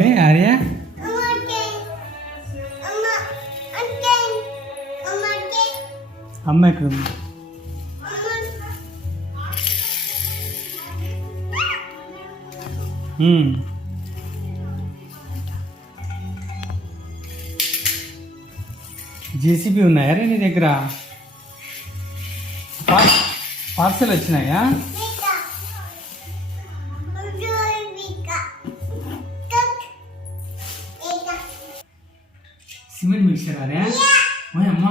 ఏ ఆర్య అమ్మ ఎక్కడ ఉంది? జేసీబీ ఉన్నాయా రే నీ దగ్గర? పార్సల్ వచ్చినాయా? సిమెంట్ మిక్సర్ అరే అమ్మా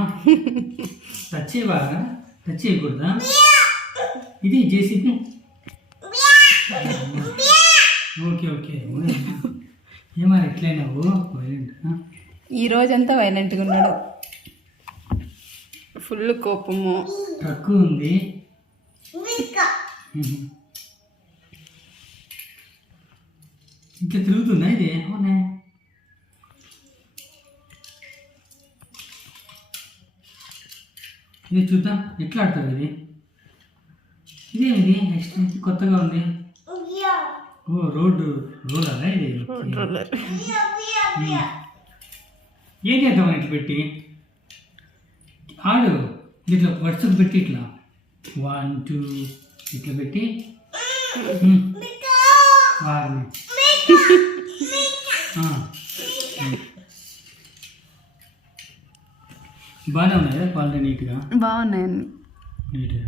టచ్ చేయబాగా, టచ్ చేయకూడదా? ఇది జేసీబీ. Okay okay. ఏమన్నా ఎట్లయినావు వైలెంట్? ఈ రోజంతా వైలెంట్గా ఉన్నాడు, ఫుల్ కోపము. తక్కువ ఉంది. ఇంకా తిరుగుతుందా ఇది? అవునా, ఇది చూద్దాం ఎట్లా ఆడుతుంది ఇది. ఇదేమిది నెక్స్ట్ కొత్తగా ఉంది. ఓ రోలరా ఇది? ఏం చేద్దాం ఇట్లా పెట్టి ఆడు. ఇట్లా వర్షం పెట్టి ఇట్లా 1 2 ఇట్లా పెట్టి వారిని బాగానే ఉన్నాయి క్వాలిటీ, నీట్గా బాగున్నాయండి. నీట్గా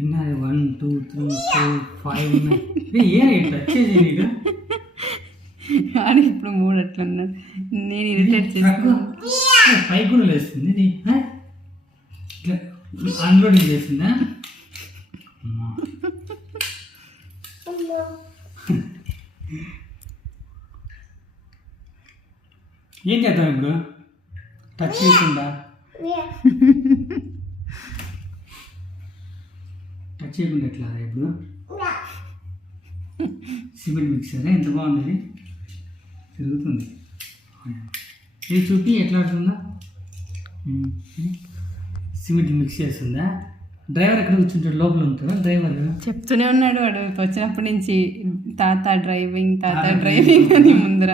ఎన్నాయి? 1 2 3 4 5 ఉన్నాయి. ఏ టచ్ చేసి నీకు కానీ ఇప్పుడు 3 అట్లా ఉన్నాడు. నేను ఇరిటేట్ చేస్తాను. పైకి కూడా లేస్తుంది ఇది. ఇట్లా అన్లోడింగ్ చేసిందా? ఏం చేద్దాం ఇప్పుడు? టచ్ చేయకుండా టచ్ చేయకుండా ఎట్లా ఇప్పుడు? సిమెంట్ మిక్సర్ ఎంత బాగుంది, తిరుగుతుంది. ఇది చూపి ఎట్లా ఆడుతుందా? సిమెంట్ మిక్స్ చేస్తుందా? డ్రైవర్ ఎక్కడ కూర్చుంటాడు? లోపల ఉంటాడా డ్రైవర్? చెప్తూనే ఉన్నాడు వాడు వచ్చినప్పటి నుంచి, తాత డ్రైవింగ్ అని ముందర.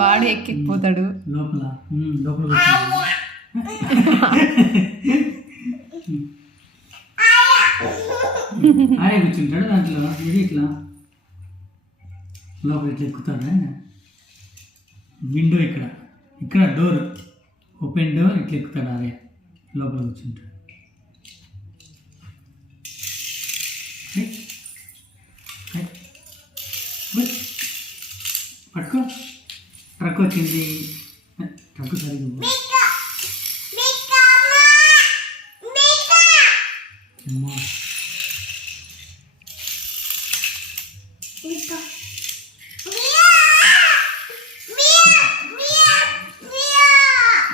వాడు ఎక్కిపోతాడు లోపల. లోపల ఆడే కూర్చుంటాడు దాంట్లో. ఇది ఇట్లా లోపల ఇట్లా ఎక్కుతాడా? విండో ఇక్కడ డోర్ ఓపెన్ డోర్ ఇట్లా ఎక్కుతాడు. ఆడే లోపల కూర్చుంటాడు. పట్టుకో. ట్రక్ వచ్చింది. ట్రక్ సరిగ్గా అమ్మా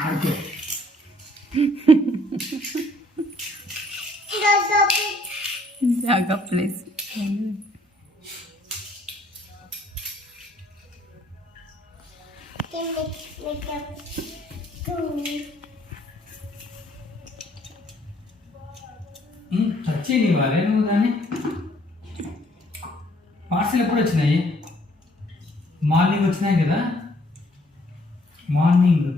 ఆడుకో. జాగా ప్లేస్. టచ్ చేయని వారే నువ్వు దాన్ని. పార్సల్ ఎప్పుడు వచ్చినాయి? మార్నింగ్ వచ్చినాయి కదా? Morning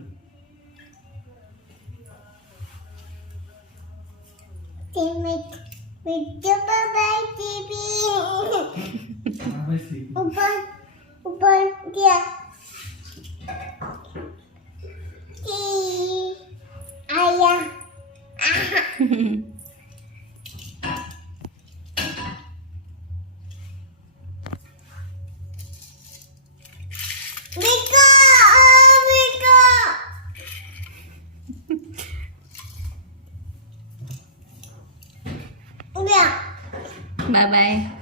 Bye bye.